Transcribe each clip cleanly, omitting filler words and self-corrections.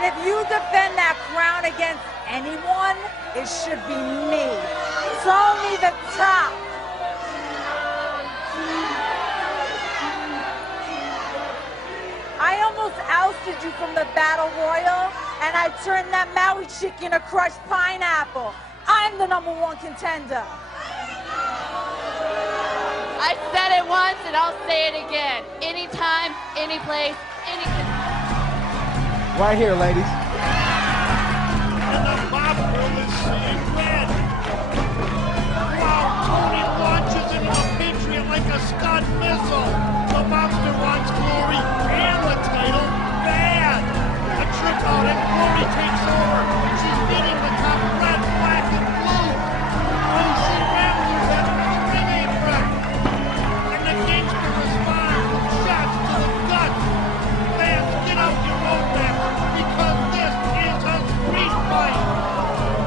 And if you defend that crown against anyone, it should be me. Tony the Top. I almost ousted you from the Battle Royal, and I turned that Maui chick into crushed pineapple. I'm the #1 contender. I said it once, and I'll say it again. Anytime, any place, anything. Right here, ladies. And the mob world is seeing red. Wow, Tony launches into a Patriot like a Scud missile. The monster wants glory and the title bad. A trip out and Glory takes over. She's beating the Top red, black, and blue. Oh, she rams her head into the ring apron. And the gangster responds with shots to the gut. Fans, get out your own map because this is a street fight.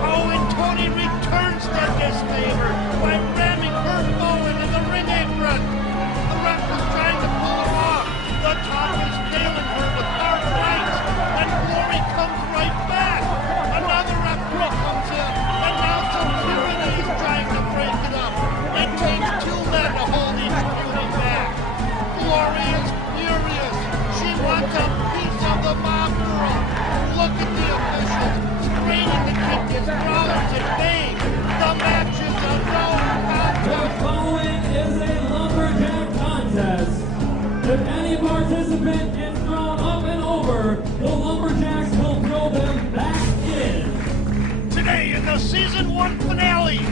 Oh, and Tony returns that disfavor by ramming her foe into the ring apron. The ref is trying to pull her off. The Top is nailing her with hard rights, and Glory comes right back. Another referee comes in, and now security is trying to break it up. It takes 2 men to hold each beauty back. Glory is furious. She wants a piece of the mob girl. Look at the officials straining to keep his dollars at bay. The match is a no contest. The following is a lumberjack contest. If any participant is thrown up and over, the lumberjacks will throw them back in. Today in the season 1 finale,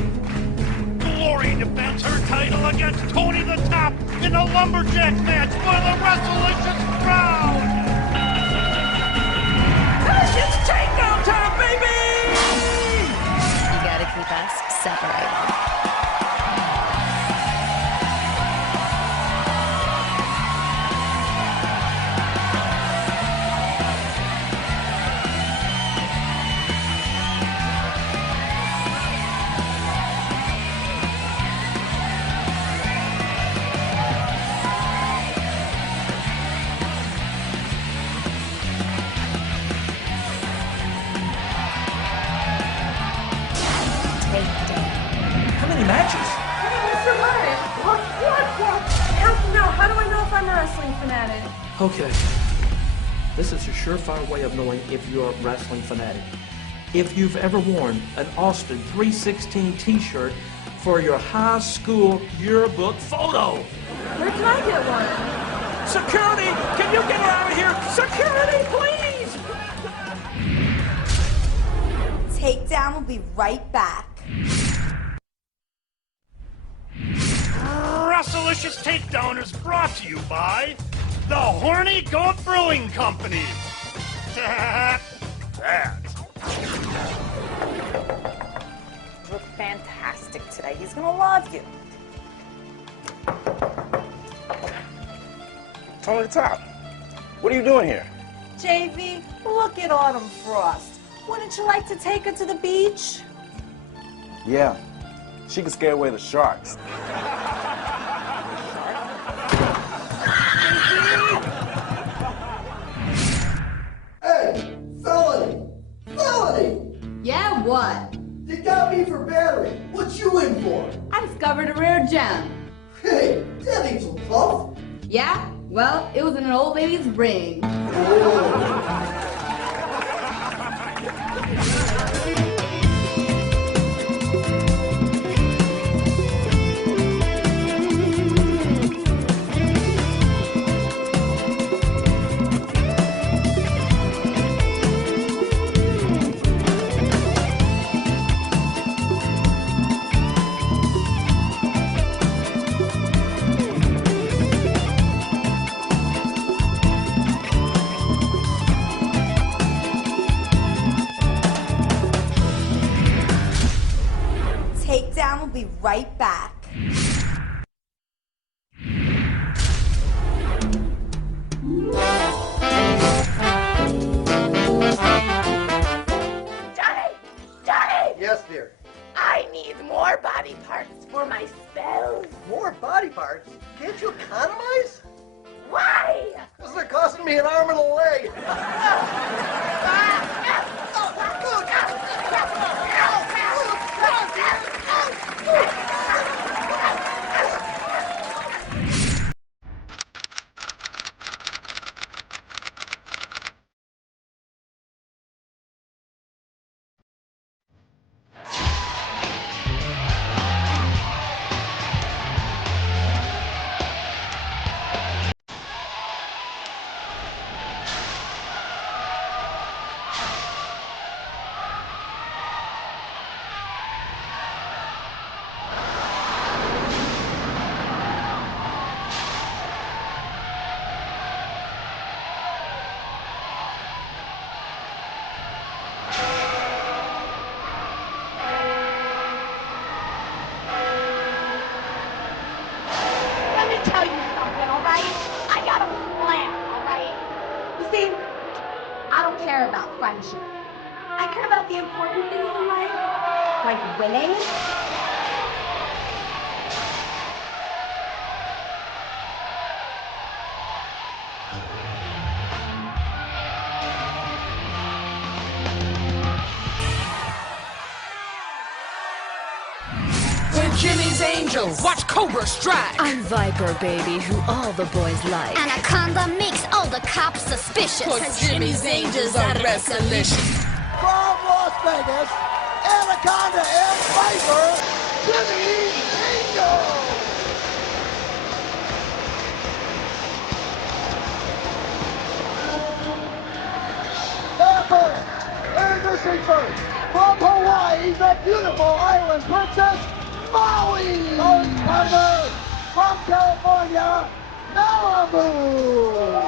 Glory defends her title against Tony the Top in a lumberjack match for the Wrestlicious crowd. It's takedown time, baby! You gotta keep us separated. How many matches? Mr. Murray, what? No, how do I know if I'm a wrestling fanatic? Okay. This is a surefire way of knowing if you're a wrestling fanatic. If you've ever worn an Austin 316 t-shirt for your high school yearbook photo. Where can I get one? Security! Can you get her out of here? Security, please! Takedown will be right back. Wrestlicious Takedown is brought to you by the Horny Goat Brewing Company. That. You look fantastic today. He's gonna love you. Tony the Top. What are you doing here? JV, look at Autumn Frost. Wouldn't you like to take her to the beach? Yeah. She can scare away the sharks. Hey, felony! Felony! Yeah, what? You got me for battery. What you in for? I discovered a rare gem. Hey, that ain't so tough. Yeah? Well, it was in an old lady's ring. Oh. Takedown will be right back. Johnny! Yes, dear. I need more body parts for my spells. More body parts? Can't you economize? Why? Because they're costing me an arm and a leg. tell you something, all right? I got a plan, all right? You see, I don't care about friendship. I care about the important things in life, like winning. Jimmy's Angels, watch Cobra strike. I'm Viper, baby, who all the boys like. Anaconda makes all the cops suspicious. Cause Jimmy's Angels are Wrestlicious. From Las Vegas, Anaconda and Viper, Jimmy's Angels! First, introducing first, from Hawaii, the beautiful island princess, Maui! Thunder from California, Malibu!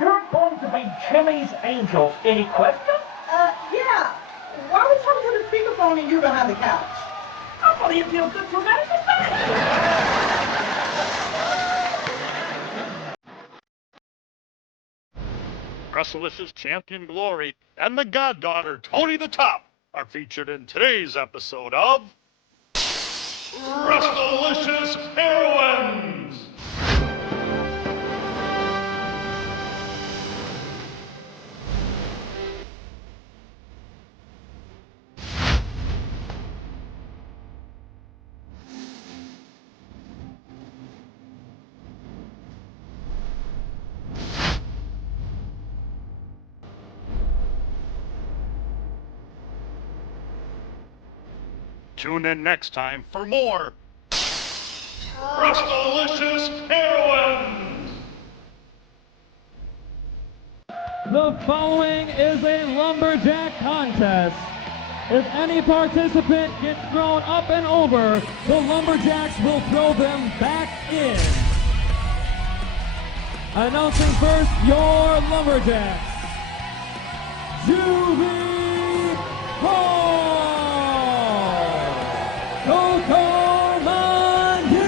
You're going to be Jimmy's Angels. Any questions? Yeah. Why are we talking to the speakerphone and you don't have the couch? I thought you feel good for that. Wrestlicious champion Glory and the goddaughter Tony the Top are featured in today's episode of Wrestlicious Heroines. Tune in next time for more Wrestlicious Heroines! The following is a lumberjack contest. If any participant gets thrown up and over, the lumberjacks will throw them back in. Announcing first your lumberjacks. Juvie Hall! Coco Mandingo!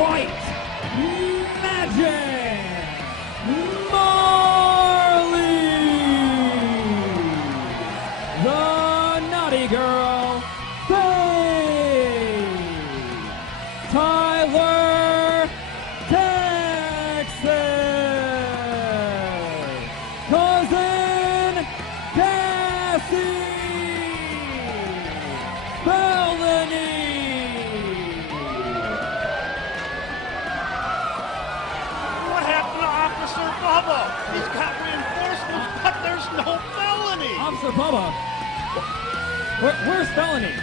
White Magic! Marley! The Naughty Girl! Faye! Tyler! Texas! Cousin Cassie! What happened to Officer Bubba? He's got reinforcements, but there's no felony. Officer Bubba? Where's felony?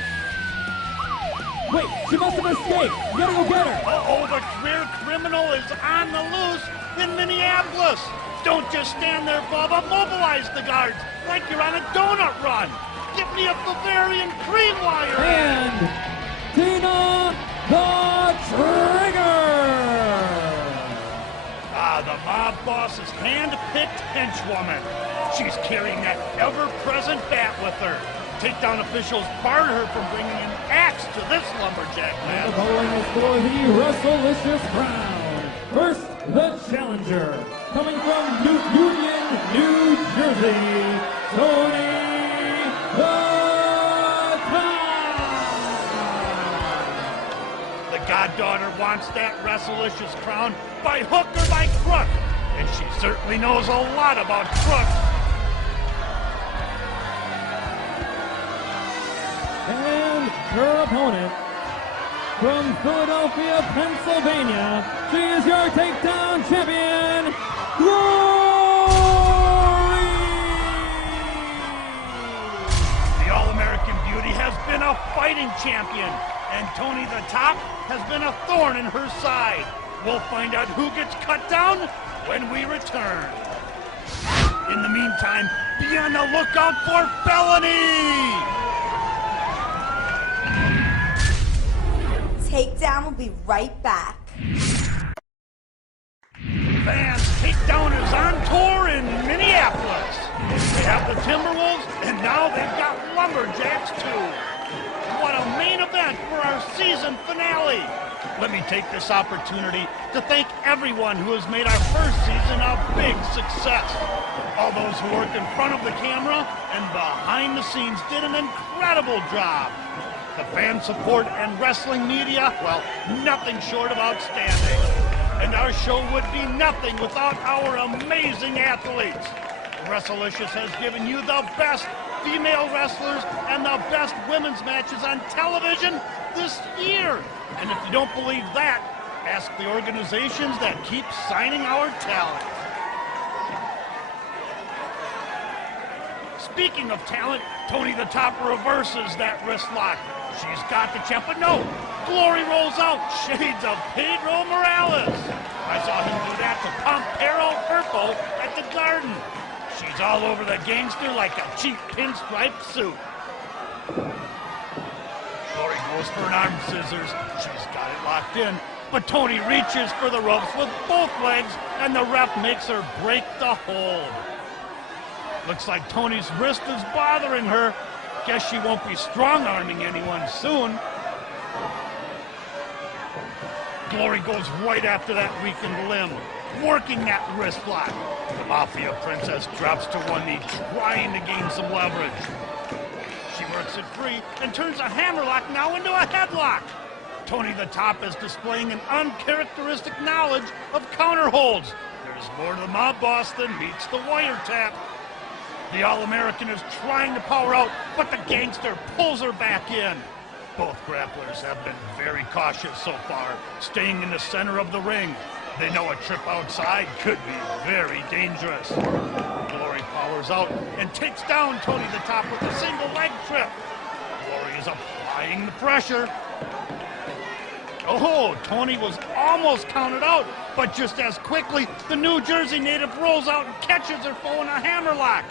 Wait, she must have escaped. You gotta go get her. Uh-oh, the career criminal is on the loose in Minneapolis. Don't just stand there, Bubba. Mobilize the guards like you're on a donut run. Give me a Bavarian cream wire. And Tina the Trigger! Ah, the mob boss's hand-picked henchwoman. She's carrying that ever-present bat with her. Takedown officials barred her from bringing an axe to this lumberjack The man. following is for the Wrestlicious crown. First, the challenger. Coming from Union, New Jersey, Tony the Top! The goddaughter wants that Wrestlicious crown by hook or by crook. And she certainly knows a lot about crooks. And her opponent, from Philadelphia, Pennsylvania, she is your Takedown champion, Glory! The All-American Beauty has been a fighting champion, and Tony the Top has been a thorn in her side. We'll find out who gets cut down when we return. In the meantime, be on the lookout for felony! Takedown will be right back. Fans, Takedown is on tour in Minneapolis. They have the Timberwolves, and now they've got Lumberjacks too. What a main event for our season finale. Let me take this opportunity to thank everyone who has made our first season a big success. All those who worked in front of the camera and behind the scenes did an incredible job. The fan support and wrestling media, well, nothing short of outstanding. And our show would be nothing without our amazing athletes. Wrestlicious has given you the best female wrestlers and the best women's matches on television this year. And if you don't believe that, ask the organizations that keep signing our talent. Speaking of talent, Tony the Top reverses that wrist lock. She's got the champ, but no! Glory rolls out, shades of Pedro Morales. I saw him do that to Pompero Firpo at the Garden. She's all over the gangster like a cheap pinstripe suit. Glory goes for an arm scissors. She's got it locked in, but Tony reaches for the ropes with both legs, and the ref makes her break the hold. Looks like Tony's wrist is bothering her. Guess she won't be strong-arming anyone soon. Glory goes right after that weakened limb, working that wrist lock. The Mafia Princess drops to one knee, trying to gain some leverage. She works it free and turns a hammerlock now into a headlock. Tony the Top is displaying an uncharacteristic knowledge of counterholds. There's more to the mob boss than meets the wiretap. The All-American is trying to power out, but the gangster pulls her back in. Both grapplers have been very cautious so far, staying in the center of the ring. They know a trip outside could be very dangerous. Glory powers out and takes down Tony the Top with a single leg trip. Glory is applying the pressure. Oh, Tony was almost counted out, but just as quickly, the New Jersey native rolls out and catches her foe in a hammerlock.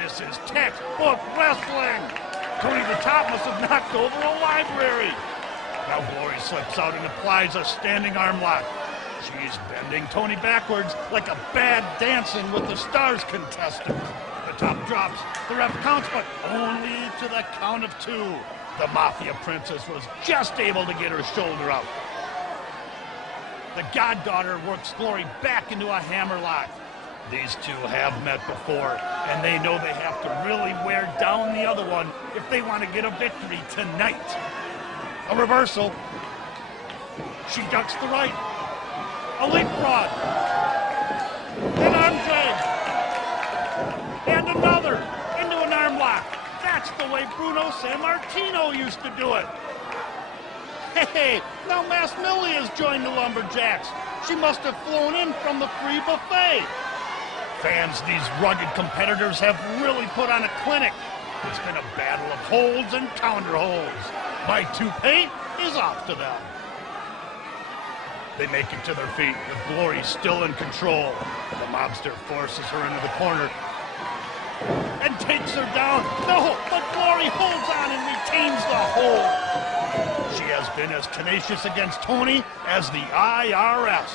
This is textbook wrestling. Tony the Top must have knocked over a library. Now Glory slips out and applies a standing arm lock. She's bending Tony backwards like a bad Dancing with the Stars contestant. The Top drops, the ref counts, but only to the count of two. The Mafia Princess was just able to get her shoulder out. The goddaughter works Glory back into a hammerlock. These two have met before, and they know they have to really wear down the other one if they want to get a victory tonight. A reversal. She ducks the right. A leapfrog. An arm drag. And another into an arm lock. That's the way Bruno Sammartino used to do it. Hey, now Mass Millie has joined the Lumberjacks. She must have flown in from the free buffet. Fans, these rugged competitors have really put on a clinic. It's been a battle of holds and counter holds. My toupee is off to them. They make it to their feet with Glory still in control. The mobster forces her into the corner and takes her down. No, but Glory holds on and retains the hold. She has been as tenacious against Tony as the IRS.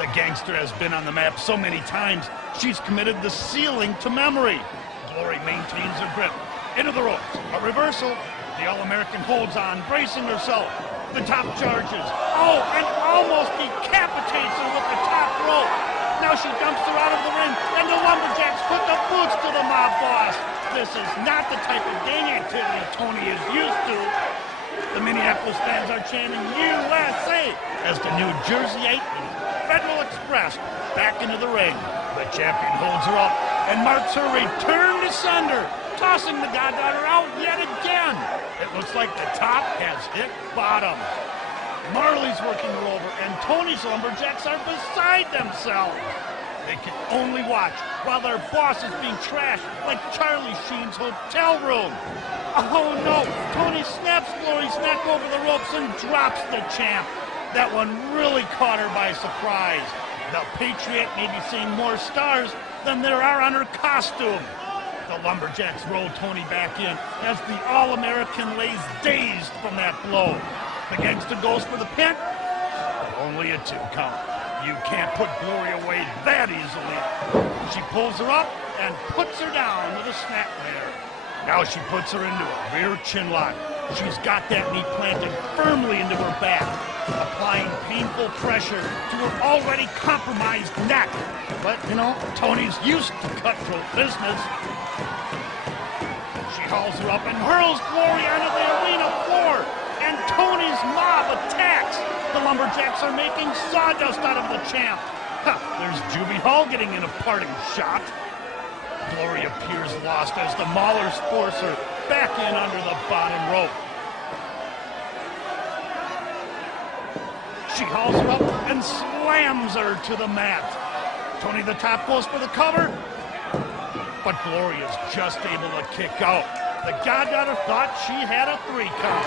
The gangster has been on the map so many times, she's committed the ceiling to memory. Glory maintains her grip. Into the ropes. A reversal. The All-American holds on, bracing herself. The Top charges. Oh, and almost decapitates her with the top rope. Now she dumps her out of the ring, and the Lumberjacks put the boots to the mob boss. This is not the type of gang activity Tony is used to. The Minneapolis fans are chanting USA as the New Jerseyite Federal Express back into the ring. The champion holds her up and marks her return to sender, tossing the goddaughter out yet again. It looks like the Top has hit bottom. Marley's working her over, and Tony's Lumberjacks are beside themselves. They can only watch while their boss is being trashed like Charlie Sheen's hotel room. Oh no, Tony snaps Glory's neck over the ropes and drops the champ. That one really caught her by surprise. The Patriot may be seeing more stars than there are on her costume. The Lumberjacks roll Tony back in as the All-American lays dazed from that blow. The gangster goes for the pin. Only a 2 count. You can't put Glory away that easily. She pulls her up and puts her down with a snapmare. Now she puts her into a rear chin lock. She's got that knee planted firmly into her back, applying painful pressure to her already compromised neck. But, you know, Tony's used to cutthroat business. She hauls her up and hurls Glory onto the arena floor, and Tony's mob attacks. The Lumberjacks are making sawdust out of the champ. There's Juby Hall getting in a parting shot. Glory appears lost as the Maulers force her back in under the bottom rope. She hauls her up and slams her to the mat. Tony the Top goes for the cover, but Glory is just able to kick out. The Goddaughter thought she had a 3 count.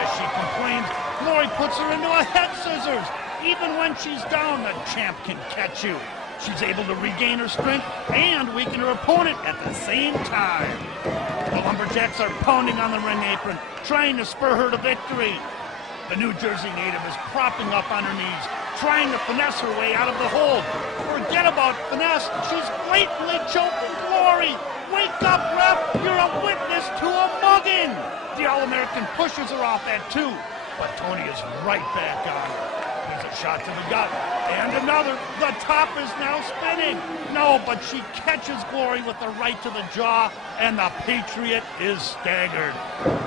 As she complains, Glory puts her into a head scissors. Even when she's down, the champ can catch you. She's able to regain her strength and weaken her opponent at the same time. The Lumberjacks are pounding on the ring apron, trying to spur her to victory. The New Jersey native is propping up on her knees, trying to finesse her way out of the hold. Forget about finesse. She's blatantly choking Glory. Wake up, ref. You're a witness to a mugging. The All-American pushes her off at 2, but Tony is right back on her. There's a shot to the gut, and another. The top is now spinning. No, but she catches Glory with a right to the jaw, and the Patriot is staggered.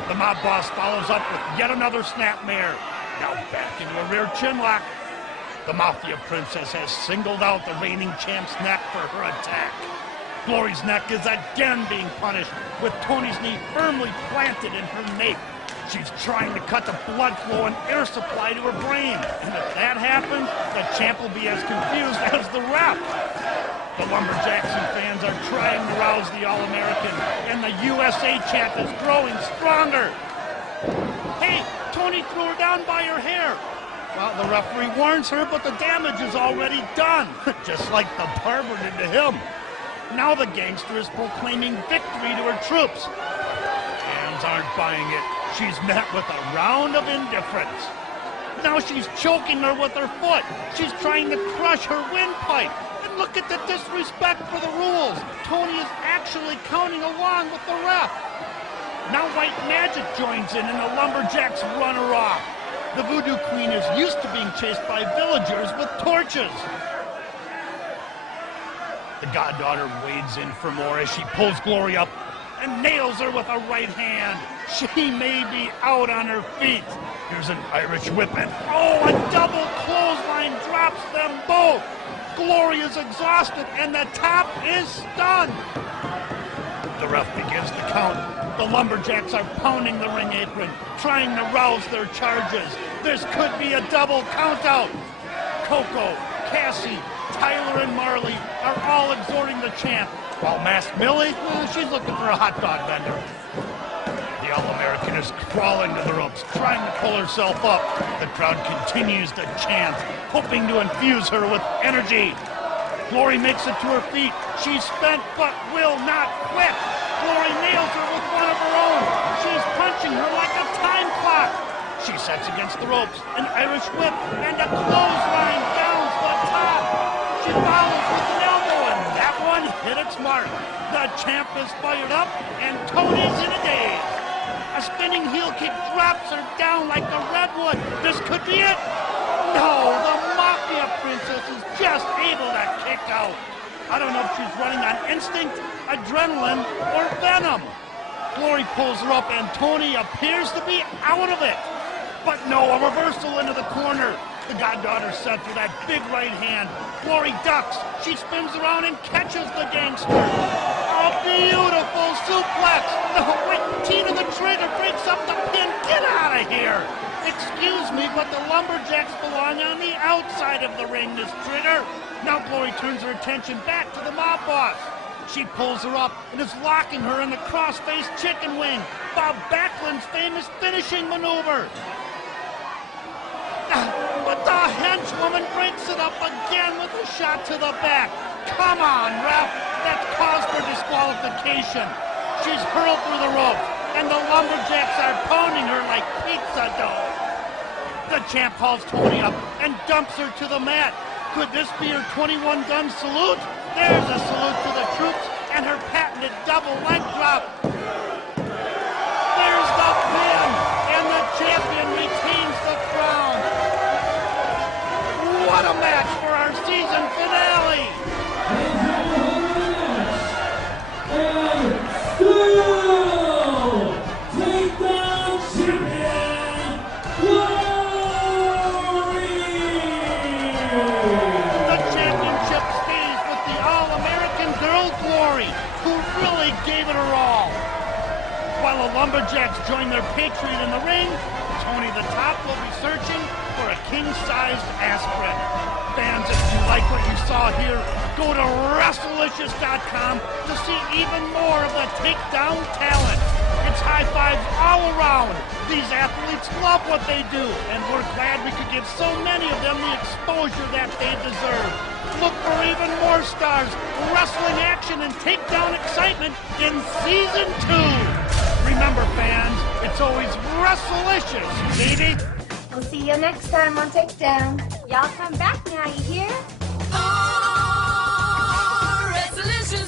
The mob boss follows up with yet another snapmare. Now back into a rear chin lock. The Mafia Princess has singled out the reigning champ's neck for her attack. Glory's neck is again being punished, with Tony's knee firmly planted in her nape. She's trying to cut the blood flow and air supply to her brain. And if that happens, the champ will be as confused as the ref. The Lumberjacks and fans are trying to rouse the All-American, and the USA champ is growing stronger. Hey, Tony threw her down by her hair. Well, the referee warns her, but the damage is already done, just like the barber did to him. Now the gangster is proclaiming victory to her troops. Fans aren't buying it. She's met with a round of indifference. Now she's choking her with her foot. She's trying to crush her windpipe. And look at the disrespect for the rules. Tony is actually counting along with the ref. Now White Magic joins in and the Lumberjacks run her off. The Voodoo Queen is used to being chased by villagers with torches. The Goddaughter wades in for more as she pulls Glory up and nails her with a right hand. She may be out on her feet. Here's an Irish whip and a double clothesline drops them both. Glory is exhausted and the top is stunned. The ref begins to count. The Lumberjacks are pounding the ring apron, trying to rouse their charges. This could be a double countout. Coco, Cassie, Tyler, and Marley are all exhorting the champ, while Masked Millie, she's looking for a hot dog vendor. The All-American is crawling to the ropes, trying to pull herself up. The crowd continues to chant, hoping to infuse her with energy. Glory makes it to her feet. She's spent but will not quit. Glory nails her with one of her own. She's punching her like a time clock. She sets against the ropes, an Irish whip, and a clothesline downs the top. She follows with an elbow, and that one hit its mark. The champ is fired up, and Tony's in a daze. A spinning heel kick drops her down like a redwood. This could be it. No, the Mafia Princess is just able to kick out. I don't know if she's running on instinct, adrenaline, or venom. Glory pulls her up, and Tony appears to be out of it. But no, a reversal into the corner. The Goddaughter sets with that big right hand. Glory ducks. She spins around and catches the gangster. A beautiful suplex. No, wait, T to the trigger breaks up the pin. Get out of here. Excuse me, but the Lumberjacks belong on the outside of the ring, Miss Trigger. Now Glory turns her attention back to the mob boss. She pulls her up and is locking her in the cross-face chicken wing, Bob Backlund's famous finishing maneuver. But the henchwoman breaks it up again shot to the back. Come on, ref. That's cause for disqualification. She's hurled through the ropes, and the Lumberjacks are pounding her like pizza dough. The champ hauls Tony up and dumps her to the mat. Could this be her 21-gun salute? There's a salute to the troops and her patented double leg drop. There's the pin, and the champion retains the crown. What a match for our season finale! And still Takedown champion, Glory! The championship stays with the All-American girl Glory, who really gave it her all. While the Lumberjacks join their patriot in the ring, Tony the Top will be searching for a king-sized aspirin. Fans, if you like what you saw here, go to Wrestlicious.com to see even more of the Takedown talent. It's high fives all around. These athletes love what they do, and we're glad we could give so many of them the exposure that they deserve. Look for even more stars, wrestling action, and Takedown excitement in Season 2. Remember, fans, it's always Wrestlicious, baby. We'll see you next time on Takedown. Y'all come back now, you hear? Oh, Wrestlicious.